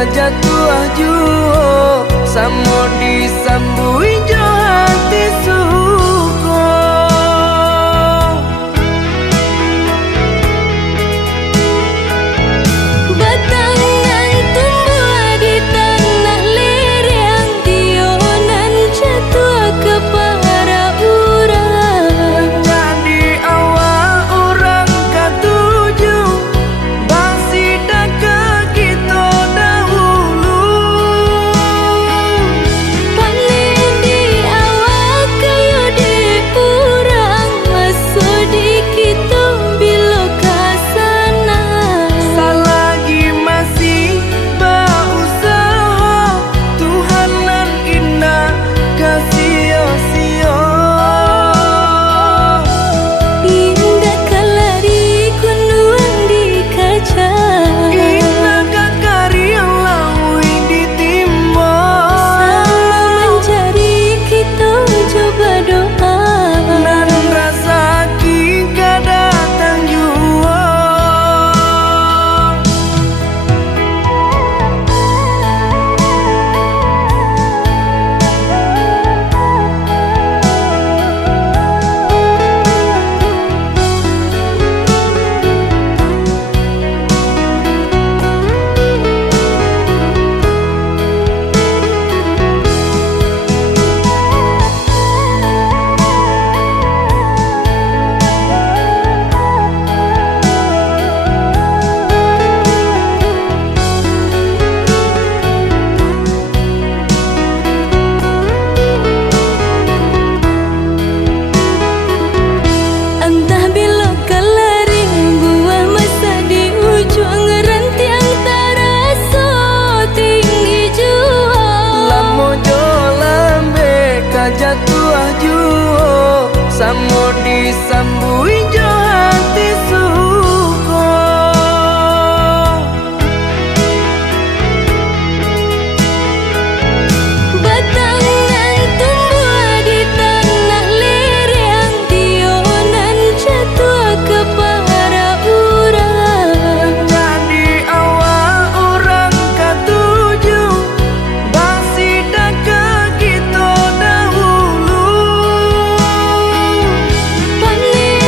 kajatuh juo samo disambui jo hati suko. Batangan tumbuh di tanah lereng, tionan jatuh ke para urang. Jadi awal orang katuju basida ke kita dahulu. Panen di awal kayu di urang, masuk di kita bila kasana. Selagi masih berusaha, Tuhan nan indah kasih-sia. Indah kalari kunduan di kaca, Indah kakari yang lawi ditimba. sama mencari kita coba doa. Nan rasa kita datang jua. Entah bila kelari buah masa di ujung rantiang terasa tinggi jua. Lamo jo lambe kajatuh juo samo disambui jo hati suko. Batangan tumbuh di tanah lereng, tionan jatuh ke para urang. Jadi awal orang katuju basida ke kita dahulu. Panen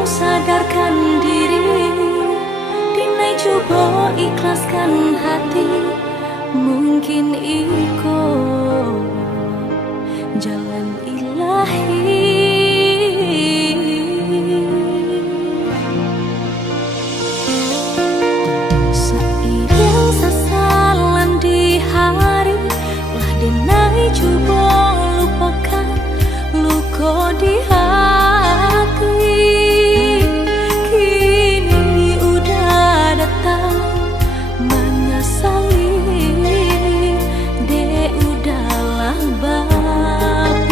sadarkan diri, dinai coba ikhlaskan hati. Mungkin iko jalan ilahi. Seiring sesalan di hari, lah dinai coba lupakan luka di hati. Kini udah datang menyesali, de udahlah bapak.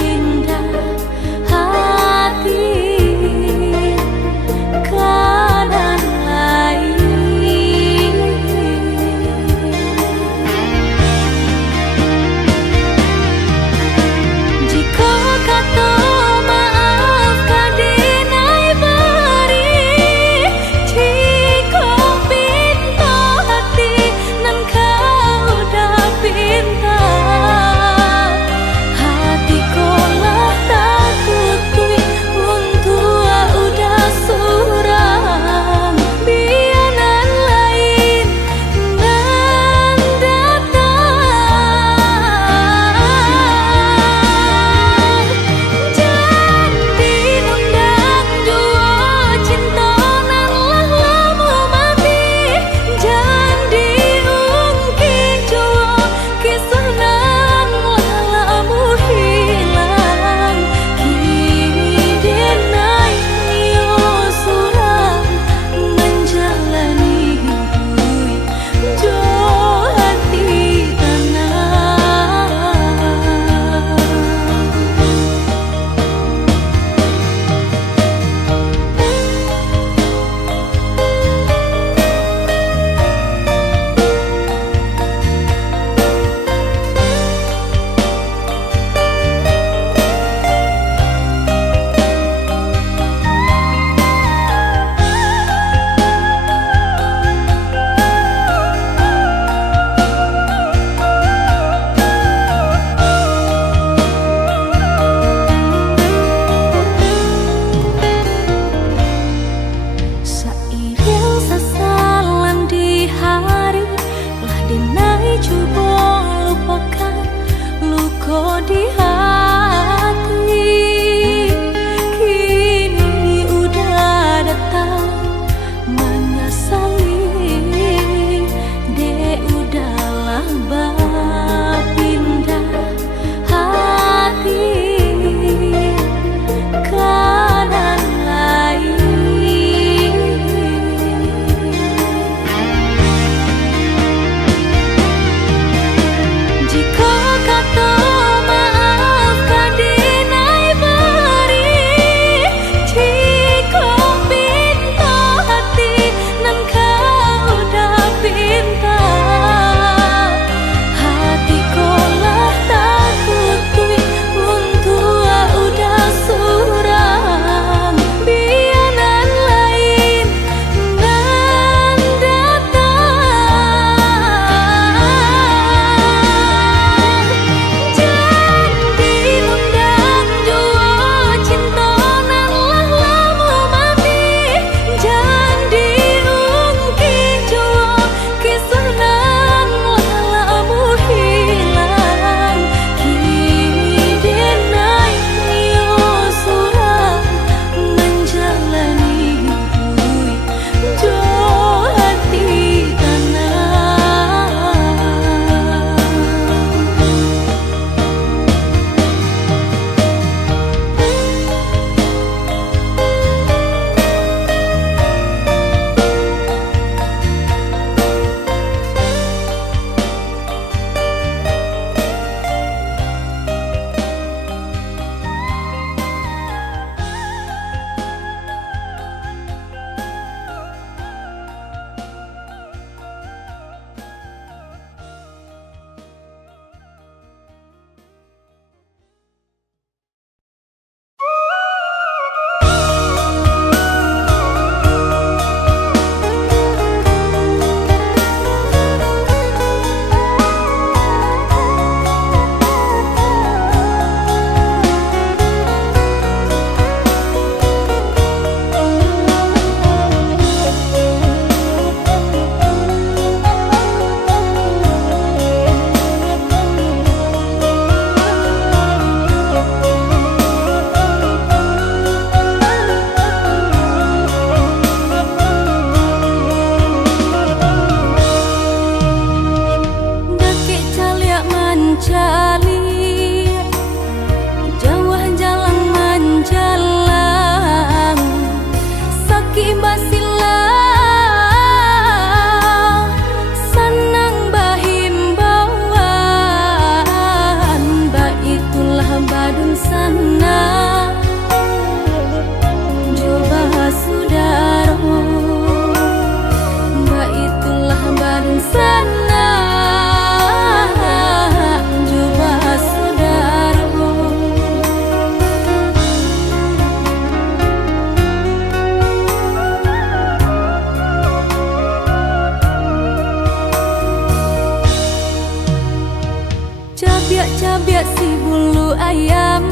cabiak si bulu ayam,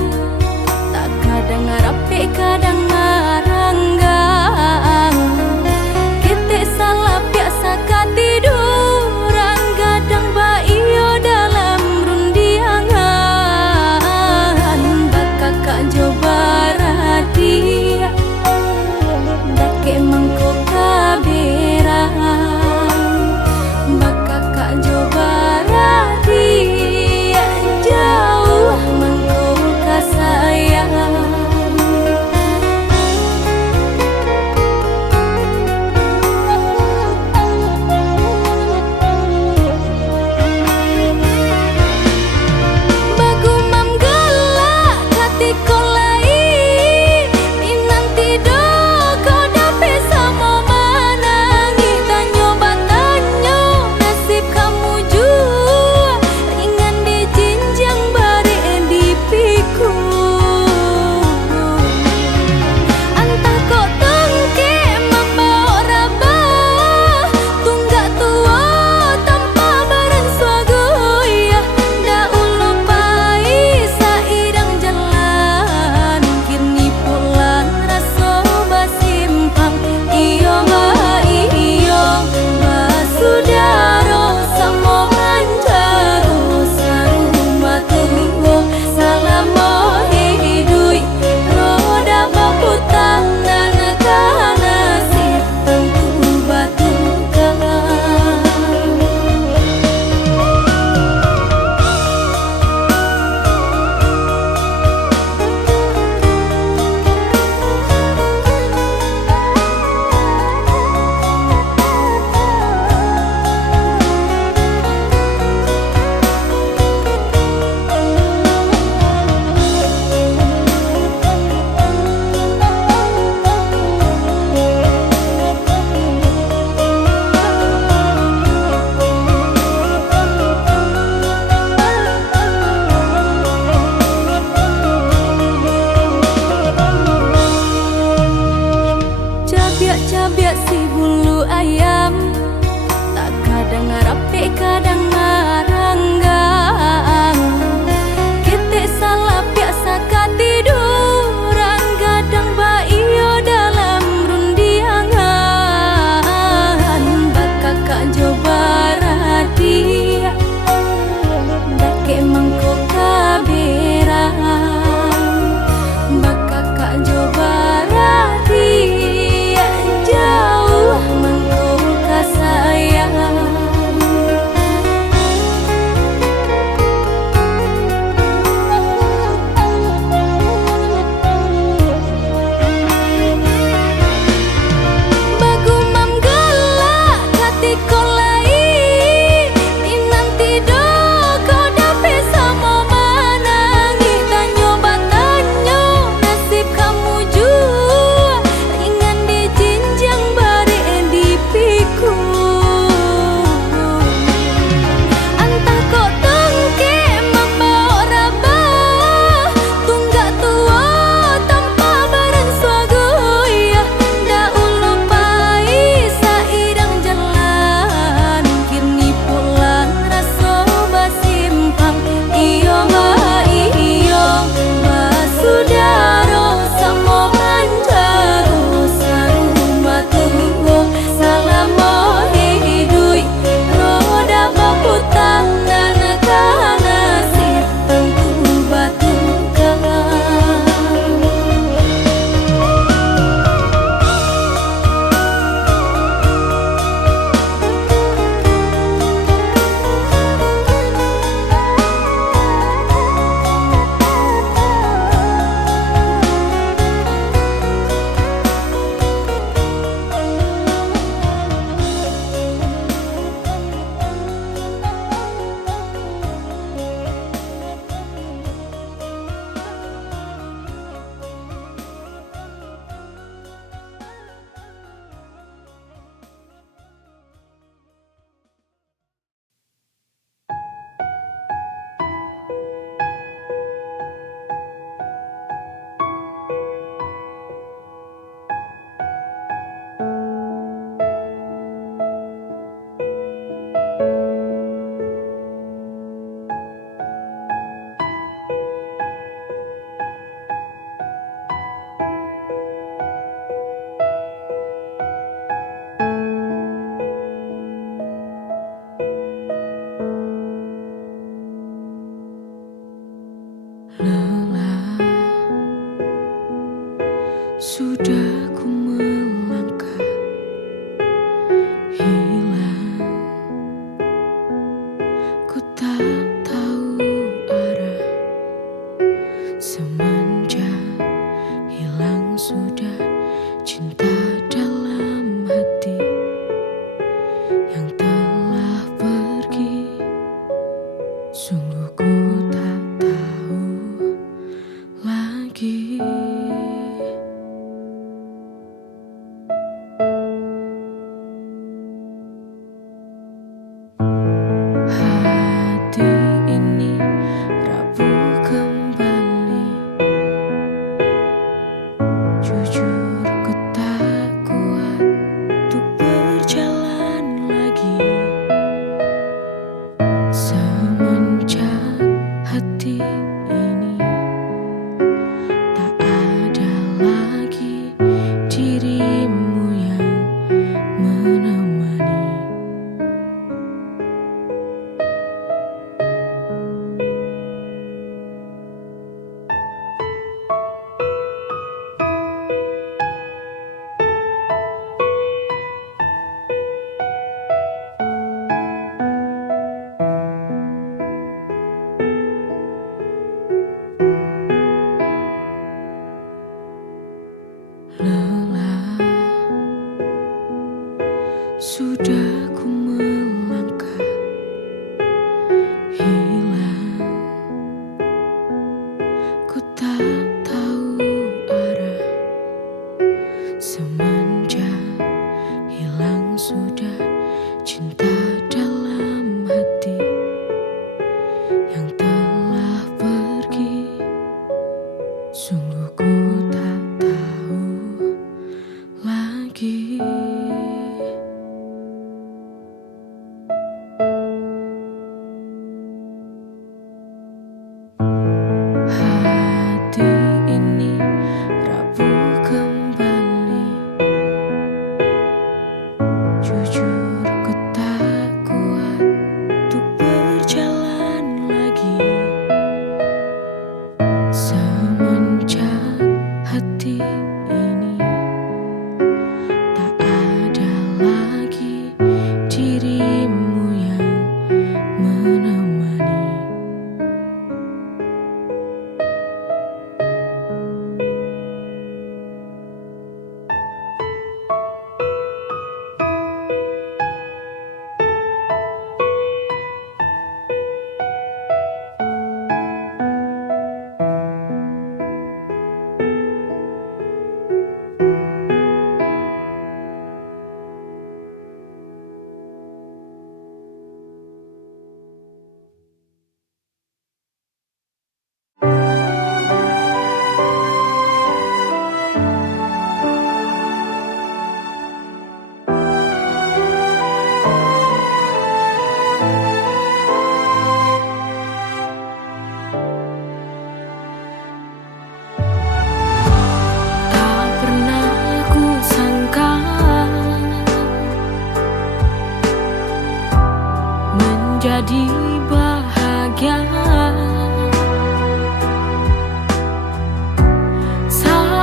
tak kadang ngarape kadang ngaranggang. Kita salah biasa katiduran, kadang baiyo dalam rundiangan. Bakakak coba radia, dake mangko kaberang. Bakakak coba radia, jauh mangko kasayang.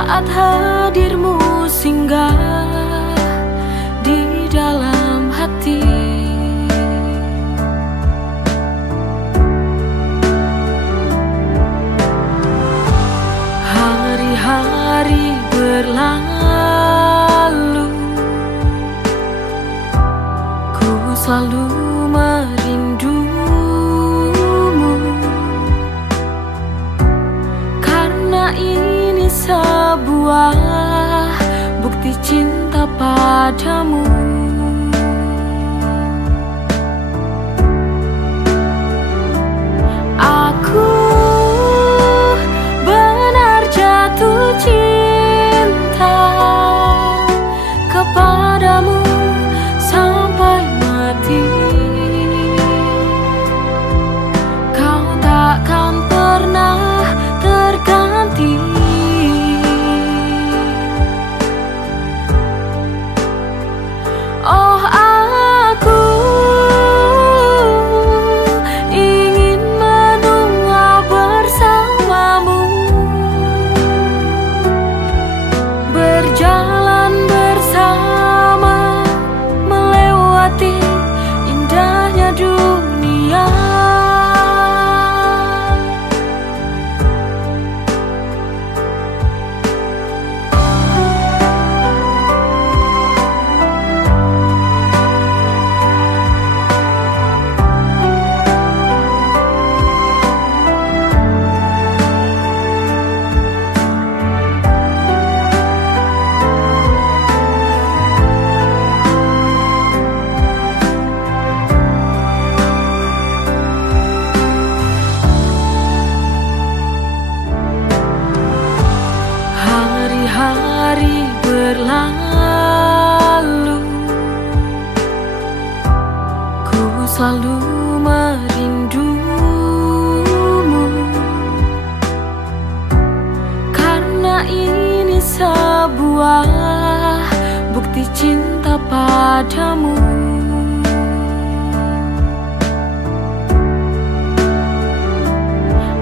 saat hadirmu singgah di dalam hati. Hari-hari berlalu, ku selalu merindumu, karena ini sebuah bukti cinta padamu. Aku benar jatuh cinta kepadamu sampai mati. Kau takkan pernah terganti. Oh, aku ingin menua bersamamu, berjalan bersama, melewati indahnya dunia. Hari-hari berlalu, ku selalu merindumu, karena ini sebuah bukti cinta padamu.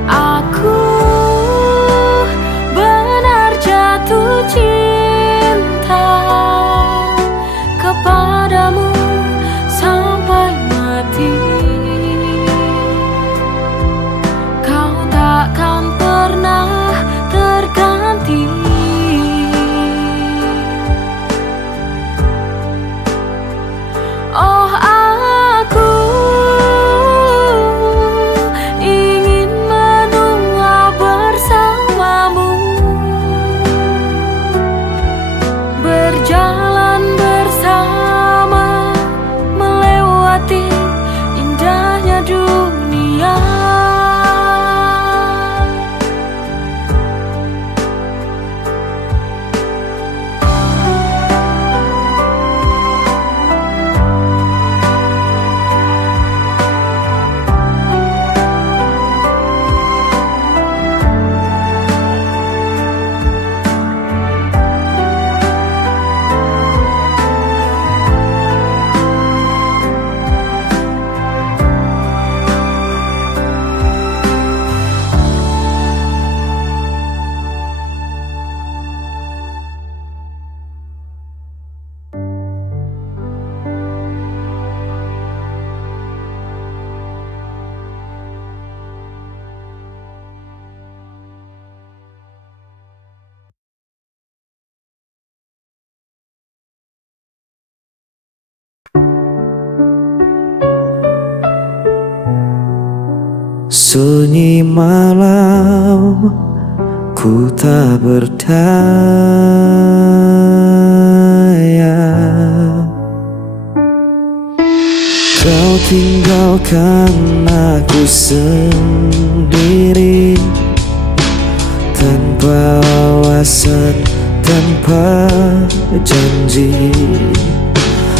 Aku benar jatuh cinta kepadamu sampai mati. Kau takkan pernah terganti. Oh, aku ingin menua bersamamu, berjalan bersama, melewati indahnya dunia. Sunyi malam, ku tak berdaya. Kau tinggalkan aku sendiri, tanpa alasan, tanpa janji.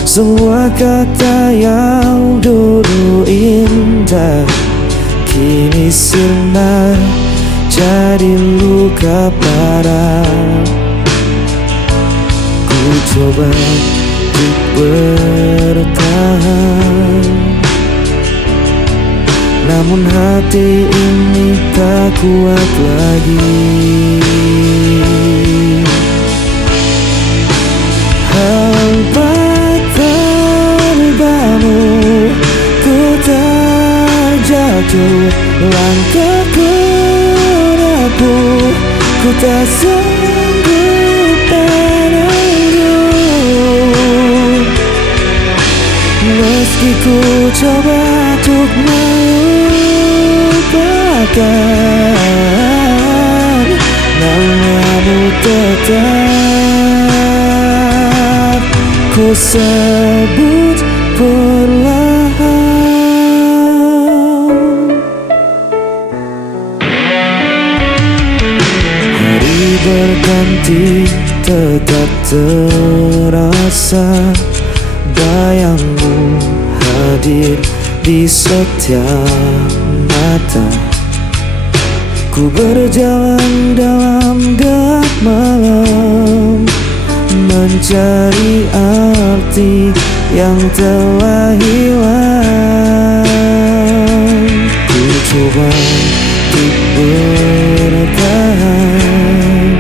Semua kata yang dulu indah kini sirna jadi luka parah. Ku coba untuk bertahan, namun hati ini tak kuat lagi. langkah padamu, ku tak sanggup menunggu. Meski ku coba untuk melupakan, namamu tetap ku sebut perlahan. Hari berganti tetap terasa, bayangmu hadir di setiap mata. Ku berjalan dalam gelap malam, mencari arti yang telah hilang. Ku coba untuk bertahan,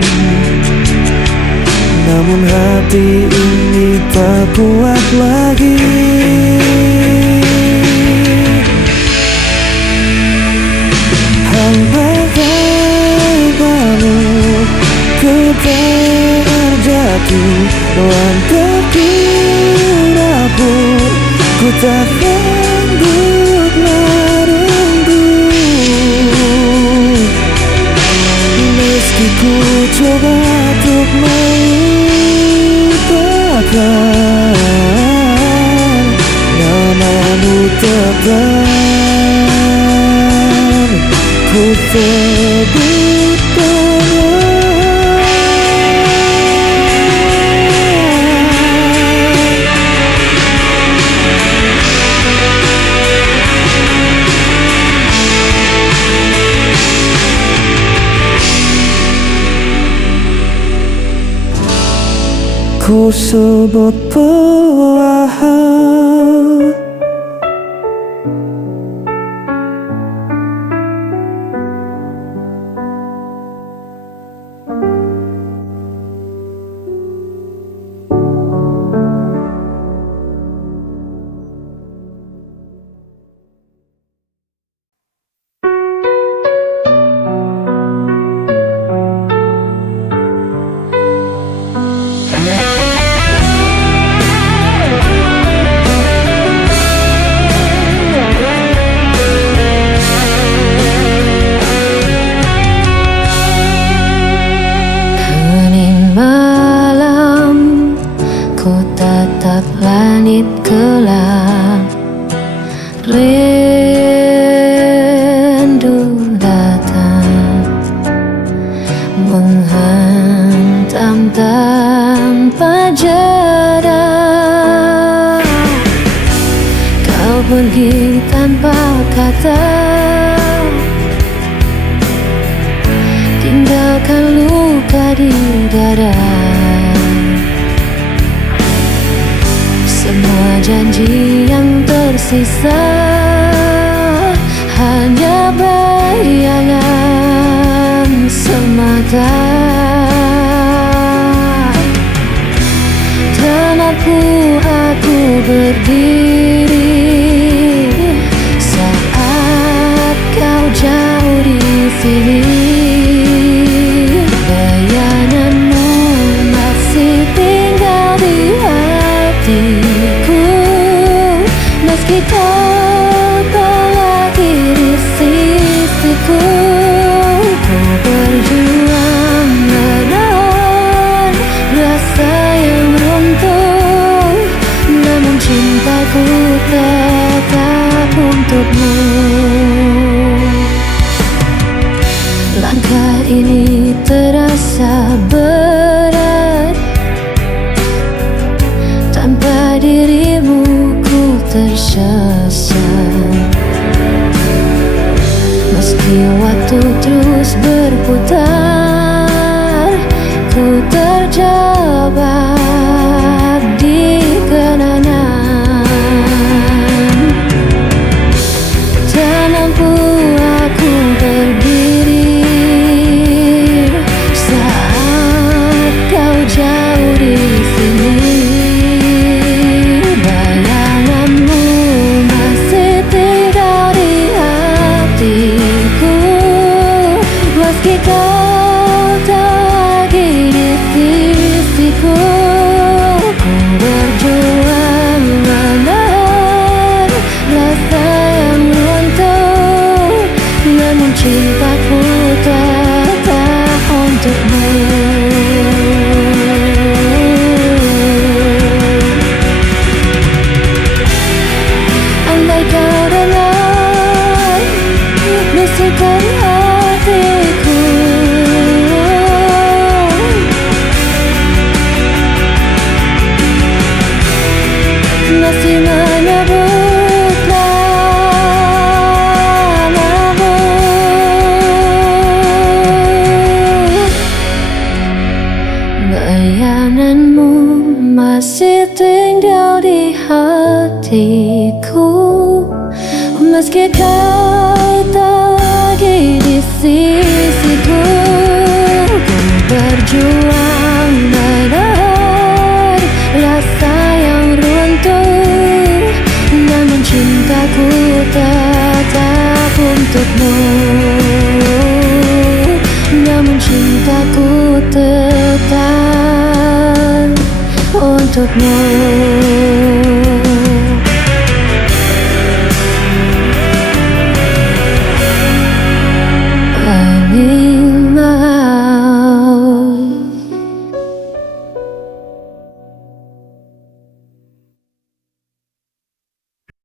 namun hati ini tak kuat lagi. Hamba-hambamu ku terjatuh, langkah padamu, ku tak sanggup menunggu. Meski ku coba untuk melupakan, namamu tetap ku sebut perlahan. Ku sebut perlahan. Langit gelap, rindu datang menghantam tanpa jeda. Kau pergi tanpa kata, tinggalkan luka di dada. Semua janji yang tersisa hanya bayangan semata. Tak mampu aku berdiri saat kau jauh di sini. Bayanganmu masih tinggal di hatiku, meski kau tak lagi di sisiku. Ku berjuang menahan rasa yang runtuh, namun cintaku tetap untukmu. Langkah ini terasa berat, tanpa dirimu ku tersesat. Meski waktu terus berputar, ku terjebak di kenangan. Tak mampu aku berdiri saat kau jauh di sini. Bayanganmu masih tinggal di hatiku, Meski kau tak lagi di sisiku, ku berjuang menahan rasa yang runtuh, namun cintaku tetap untukmu. Andai kau dengar bisikan hatiku, masih menyebut namamu. Bayanganmu masih tinggal di hatiku, meski kau tak lagi di sisiku. Ku berjuang menahan rasa yang runtuh, namun cintaku tetap untukmu. Namun cintaku tetap untukmu.